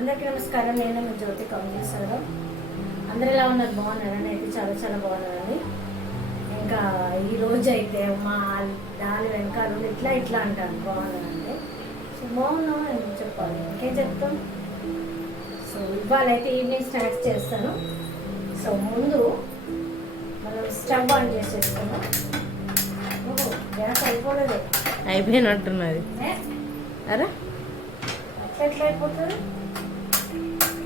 అందరికీ నమస్కారం. నేను మీ జ్యోతి కౌన్సిలర్ అందరు ఎలా ఉన్నారు? బాగున్నారని అయితే చాలా చాలా బాగున్నారండి ఇంకా ఈ రోజు అయితే మా దాని వెనకాల ఇట్లా ఇట్లా అంటాను బాగున్నారంటే సో బాగున్నాం అని చెప్పాలి. ఇంకేం చెప్తాం? సో ఇవాళ అయితే ఈవినింగ్ స్నాక్స్ చేస్తాను. సో ముందు మనం స్టవ్ ఆన్ చేసేసుకున్నాం గ్యాస్ అయిపోలేదు. అయిపోయినట్టున్నది? అరే. అట్లా ఎట్లా అయిపోతుంది?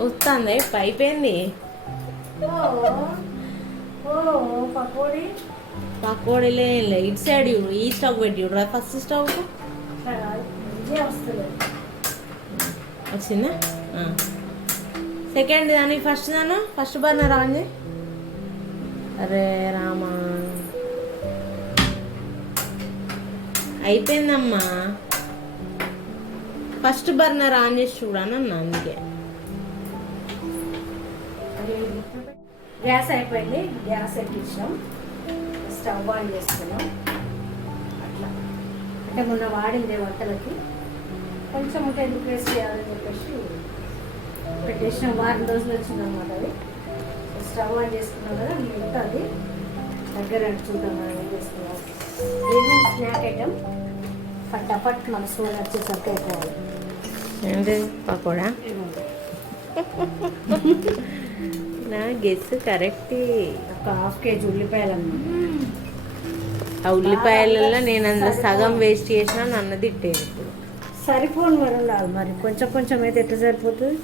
వస్తుంది ఓ పకోడీ. పకోడీలే ఇటు సైడ్ చూడు ఈ స్టవ్ పెట్టి చూడు రా ఫస్ట్ స్టవ్. వచ్చిందా? సెకండ్ దాని ఫస్ట్ దాను? ఫస్ట్ బర్నర్ ఆన్ చేయి అరే రామా. అయిపోయిందమ్మా. ఫస్ట్ బర్నర్ ఆన్ చేసి చూడను అన్నా అందుకే. గ్యాస్ అయిపోయింది గ్యాస్ ఎక్కించాం. స్టవ్ ఆన్ చేసుకున్నాం అట్లా. అంటే మొన్న వాడింది వంటలకి. కొంచెం ఇంకా ఎందుకు వేస్ట్ చేయాలని చెప్పేసి పెట్టేసిన. వారం రోజులు వచ్చింది అనమాట అది. స్టవ్ ఆన్ చేసుకున్నాం కదా మిగతా అది దగ్గర చూద్దాం మనం ఏం చేసుకున్నాం ఈవినింగ్ స్నాక్ ఐటమ్ ఫటాఫట్ మన సోన్ వచ్చేసరికి అయిపోవాలి ఏంటి పకోడా? నా గెస్ కరెక్ట్ ఒక హాఫ్ కేజీ ఉల్లిపాయలు అన్నమాట ఆ ఉల్లిపాయలలో నేను అందులో సగం వేస్ట్ చేసినా నన్ను తిట్టేది సరిపోను మరి ఉండాలి మరి. కొంచెం కొంచెం అయితే ఎట్లా సరిపోతుంది?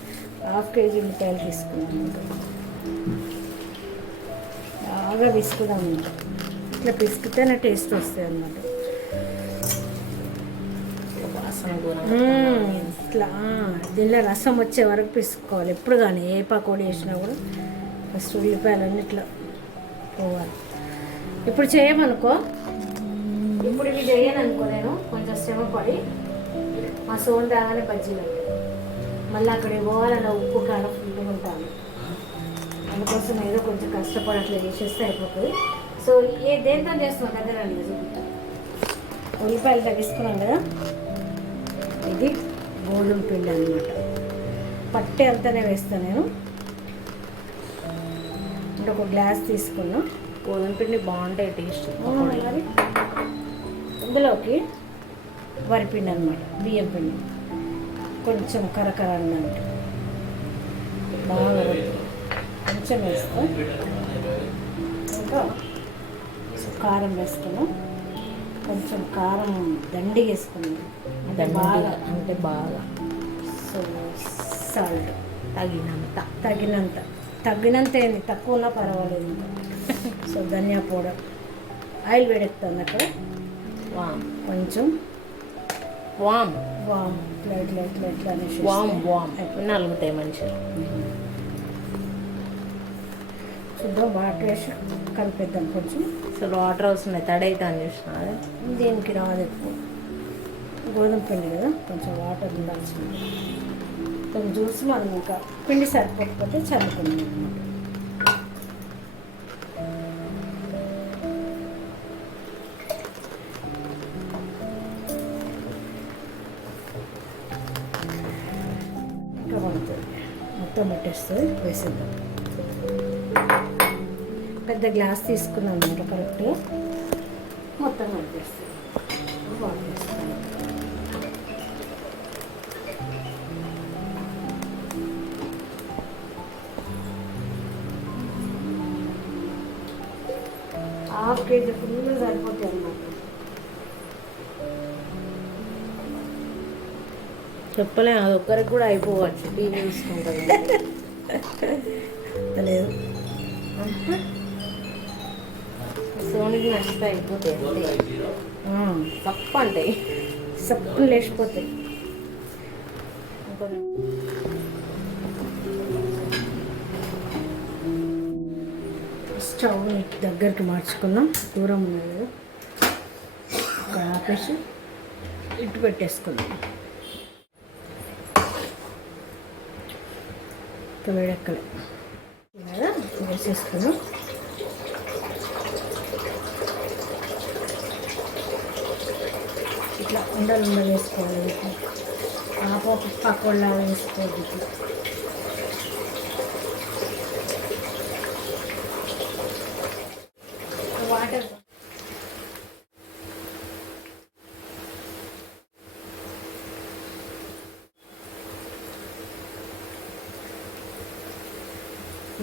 హాఫ్ కేజీ ఉల్లిపాయలు తీసుకున్నాం ఇంకా బాగా పిసుకుదాం ఇట్లా పిసుకుతేనే టేస్ట్ వస్తాయి అన్నమాట. ఇట్లా దీనిలో రసం వచ్చే వరకు పిసుకోవాలి. ఎప్పుడు కానీ ఏ పకోడీ వేసినా కూడా ఫస్ట్ ఉల్లిపాయలన్నీ ఇట్లా పోవాలి. ఇప్పుడు చేయమనుకో? ఇప్పుడు ఇవి చేయను అనుకో నేను కొంచెం శ్రమ పడి మా సోన్ రాగానే బజ్జీలు మళ్ళీ అక్కడికి పోవాలన్న ఉప్పు కారం ఫుల్గా ఉంటాను. అందుకోసం ఏదో కొంచెం కష్టపడి అట్లా చేసేస్తే అయిపోతుంది. సో ఏ దేంతో చేస్తున్నాం రండి చూపిస్తాను ఉల్లిపాయలు తగ్గించుకున్నాం కదా? ఇది గోధుమ పిండి అనమాట పట్టే అంతానే వేస్తాను నేను. అంటే ఒక గ్లాస్ తీసుకున్నా. గోధుమ పిండి బాగుంటాయి టేస్ట్. ఇందులోకి వరిపిండి అనమాట బియ్యం పిండి. కొంచెం కరకర అన్నట్టు బాగా కొంచెం వేస్తాం. ఇంకా కారం వేసుకున్నాం కొంచెం కారం దండి వేసుకున్నాం అంటే బాగా అంటే బాగా. సో సాల్ట్ తగినంత తగినంత. తగినంత ఏంది? తక్కువ ఉన్నా పర్వాలేదు. సో ధనియా పౌడర్. ఆయిల్ వేడెత్తాను అక్కడ. వామ్. కొంచెం. వామ్. వామ్. ఇట్లా ఇట్లా ఇట్లా ఇట్లా వామ్ వామ్. నలుగుతాయి మంచిగా చూద్దాం. వాటర్ వేసి కలిపేద్దాం కొంచెం. అసలు వాటర్ వస్తున్నాయి తడి అయితే అని చూసిన దీనికి రాదు ఎక్కువ. గోధుమ పిండి కదా కొంచెం వాటర్ ఉండాల్సింది. కొంచెం జ్యూస్ మనం ఇంకా పిండి సరిపోకపోతే చల్లుకుందాం అనమాట మొత్తం పెట్టేస్తుంది వేసేద్దాం. పెద్ద గ్లాస్ తీసుకున్నాం అనమాట కరెక్ట్గా మొత్తం వేస్తాను. హాఫ్ కేజీ ఫుల్ సరిపోతాయి అన్నమాట. చెప్పలే అది ఒక్కరికి కూడా అయిపోవచ్చు. టీవీ చూసుకుంటుంది లేదు సోనికి నచ్చితే అయిపోతాయి తప్ప అంటే సప్పులు లేచిపోతాయి. స్టవ్ దగ్గరికి మార్చుకుందాం. దూరం ఉన్నది కదా. ఇక్కడ ఆపేసి ఇటు పెట్టేసుకుందాం. వేడెక్కలే వేసేసుకున్నాం ఉండలు ఉండలు వేసుకోవాలి ఇట్లా ఆ పప్పు వేసుకోవద్దు వాటర్.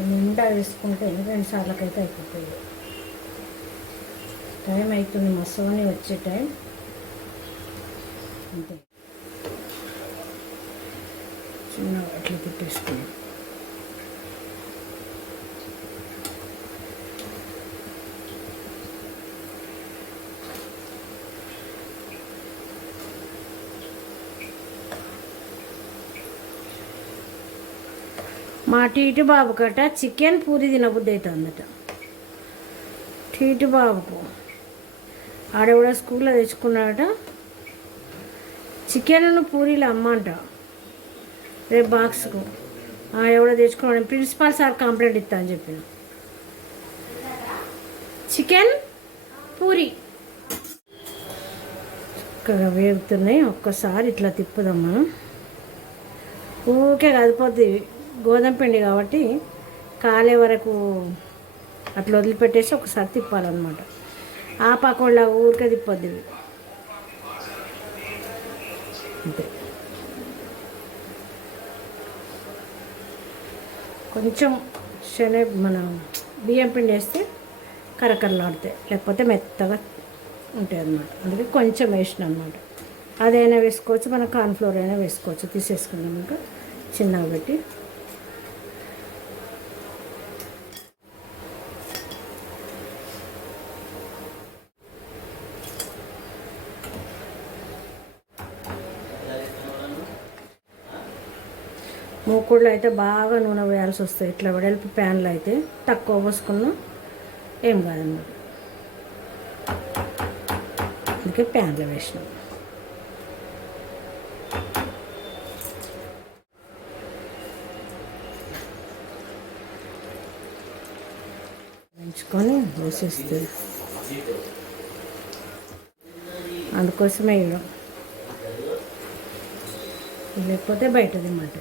నిండా వేసుకుంటే రెండు సార్లకైతే అయిపోతుంది. టైం అవుతుంది మస్తు వచ్చే టైం. అంతే. చిన్న అట్లా తిప్పేసుకున్నాం. మా టీటు బాబు కట చికెన్ పూరి తినబుద్ధి అవుతుందట టీటు బాబుకు. ఆడెవడో స్కూల్లో తెచ్చుకున్నాడట. చికెన్ పూరీలు అమ్మంట. రేపు బాక్స్కు. ఎవడో తెచ్చుకోవడం ప్రిన్సిపాల్ సార్ కంప్లైంట్ ఇస్తా అని చెప్పిన. చికెన్ పూరి. చక్కగా వేగుతున్నాయి. ఒక్కసారి ఇట్లా తిప్పుదాం మనం. ఊరికే కదిపోద్ది గోధుమ పిండి కాబట్టి కాలే వరకు అట్లా వదిలిపెట్టేసి ఒకసారి తిప్పాలన్నమాట. ఆ పకోళ్ళ ఊరికే తిప్పొద్ది అంతే. కొంచెం శనగ మన బియ్యం పిండి వేస్తే కరకరలాడుతాయి లేకపోతే మెత్తగా ఉంటాయి అన్నమాట. అందుకే కొంచెం వేసిన అనమాట అదైనా వేసుకోవచ్చు. మన కార్న్ఫ్లోర్ అయినా వేసుకోవచ్చు. తీసేసుకున్నాం ఇంకా చిన్నగా పెట్టి. మూకుడులో అయితే బాగా నూనె వేయాల్సి వస్తుంది. ఇట్లా వెడల్పు ప్యాన్లో అయితే తక్కువ పోసుకున్నా ఏం కాదన్నమాట అందుకే ప్యాన్లో వేసినాం. ఉంచుకొని వేసేస్తుంది అందుకోసమే ఇవ్వడం లేకపోతే బయట తిమ్మంట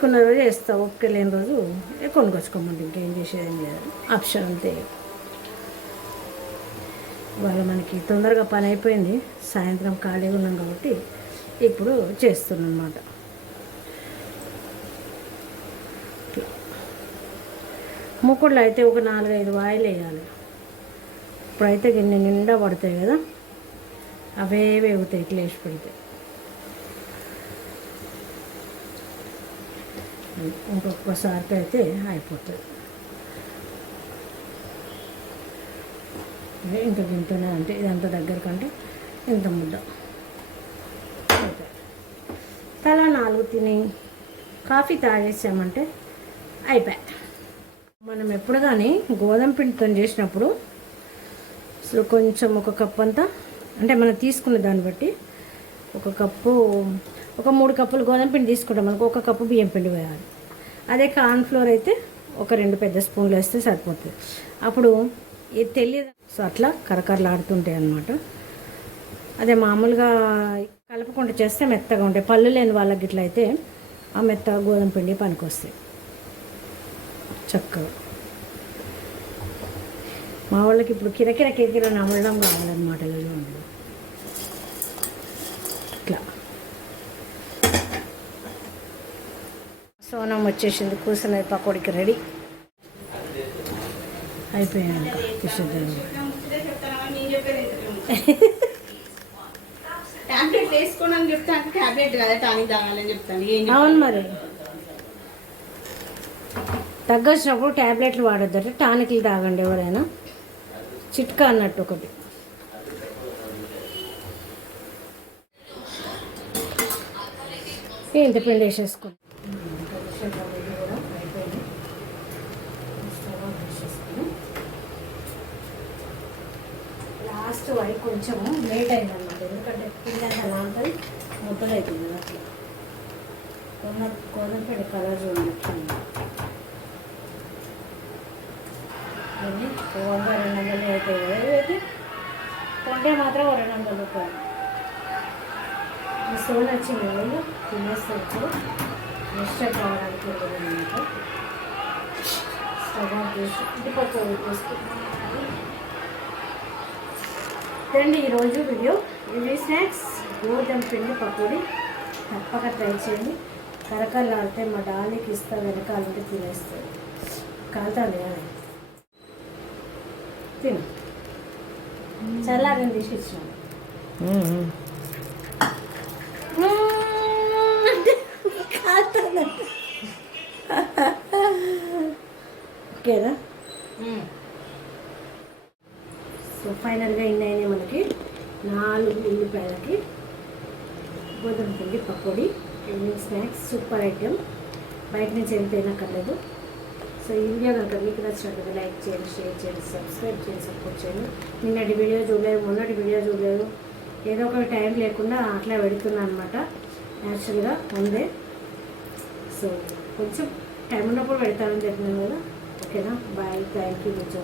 ఒప్పుకున్న రోజు వేస్తా ఓకే లేని రోజు కొనుకొచ్చుకోమండి కొనుక్కొచ్చుకోమండి ఇంకేం చేసేదేం ఏం లేదు. ఆప్షన్ అంతే. ఇవాళ మనకి తొందరగా పని అయిపోయింది సాయంత్రం ఖాళీగా ఉన్నాం కాబట్టి ఇప్పుడు చేస్తున్నాం అనమాట ముక్కుడులో అయితే ఒక నాలుగైదు వాయిలు వేయాలి. ఇప్పుడైతే గిన్నె నిండా పడతాయి కదా అవే వేగుతాయి ఇట్లా వేసి ఇంకొకసారి అయితే అయిపోతుంది ఇంత గింతనే అంటే ఇదంతా దగ్గర కంటే ఇంత ముద్ద తలా నాలుగు తిని కాఫీ తాగేసామంటే అయిపోయా మనం ఎప్పుడు కానీ గోధుమ పిండితో చేసినప్పుడు అసలు కొంచెం ఒక కప్ అంతా అంటే మనం తీసుకున్న దాన్ని బట్టి ఒక కప్పు ఒక మూడు కప్పులు గోధుమ పిండి తీసుకుంటాం మనకు ఒక కప్పు బియ్యం పిండి వేయాలి అదే కార్న్ ఫ్లోర్ అయితే ఒక రెండు పెద్ద స్పూన్లు వేస్తే సరిపోతుంది. అప్పుడు ఇది తెలియదు సో అట్లా కరకరలాడుతుంటాయి అన్నమాట. అదే మామూలుగా కలపకుండా చేస్తే మెత్తగా ఉంటాయి. పళ్ళు లేని వాళ్ళకి ఇట్లా అయితే ఆ మెత్తగా గోధుమ పిండి పనికొస్తాయి. చక్కగా. మా వాళ్ళకి ఇప్పుడు కిరకిర కిరకిర నమలడం కావాలన్నమాట ఇలా చూడండి ఇట్లా సోనం వచ్చేసింది కూర్చున్నది పకోడికి రెడీ. అయిపోయాక తీసేద్దాం టాబ్లెట్ వేసుకోండి అని చెప్తా అంటే టాబ్లెట్ కదా టానిక్ తాగాలని చెప్తాను. చెప్తాను? అవును మరి. తగ్గొచ్చినప్పుడు ట్యాబ్లెట్లు వాడొద్దట టానిక్లు తాగండి ఎవరైనా. చిట్కా అన్నట్టు ఒకటి. ఇంత పిండి వేసేసుకో లాస్ట్ వైపు కొంచెం లేట్ అయిందన్నమాట. ఎందుకంటే పిల్లలు అంతా ఉంటుంది ముద్దలు అవుతుంది అట్లా కొన్న కోదంపేట కలర్ చూడండి ఎట్లా వంద రెండు వందలు అవుతాయి కదా ఇవైతే కొంటే మాత్రం ఓ రెండు వందల రూపాయలు. ఈ సోన్ వచ్చింది కదా తినేస్తారు మిక్స్చర్ కావడానికి అనమాట స్టవ్ ఆఫ్ చేసి ఇటుపక్క పక్క తీసుకుంటున్నాను ఈరోజు వీడియో. ఇవి స్నాక్స్ గోధుమ పిండి పకోడీ. తప్పక ట్రై చేయండి. కరకాలు ఆడితే మా డాలీకి ఇస్తా వెనకాలంటే తినేస్తుంది కాలుతుంది కానీ తిను. చల్లారని తీసి ఇచ్చినాను ఓకేనా సో ఫైనల్గా ఇన్ని అయినాయి మనకి నాలుగు ఉల్లిపాయలకి గోధుమ పిండి పకోడీ ఈవినింగ్ స్నాక్స్ సూపర్ ఐటెం. బయట నుంచి వెళ్ళిపోయినా తినక్కర్లేదు. సో ఈ వీడియో కనుక మీకు నచ్చినట్లయితే లైక్ చేయండి షేర్ చేయండి సబ్స్క్రైబ్ చేయండి సపోర్ట్ చేయండి. నిన్నటి వీడియో చూడలేదు మొన్నటి వీడియో చూడలేదు. ఏదో ఒక టైం లేకుండా అట్లా పెడుతున్నాను అనమాట యాక్చువల్గా ముందే. సో కొంచెం టైం ఉన్నప్పుడు పెడతానని చెప్పినాను కదా. ఓకేనా? బాయ్. థ్యాంక్ యూ కొంచెం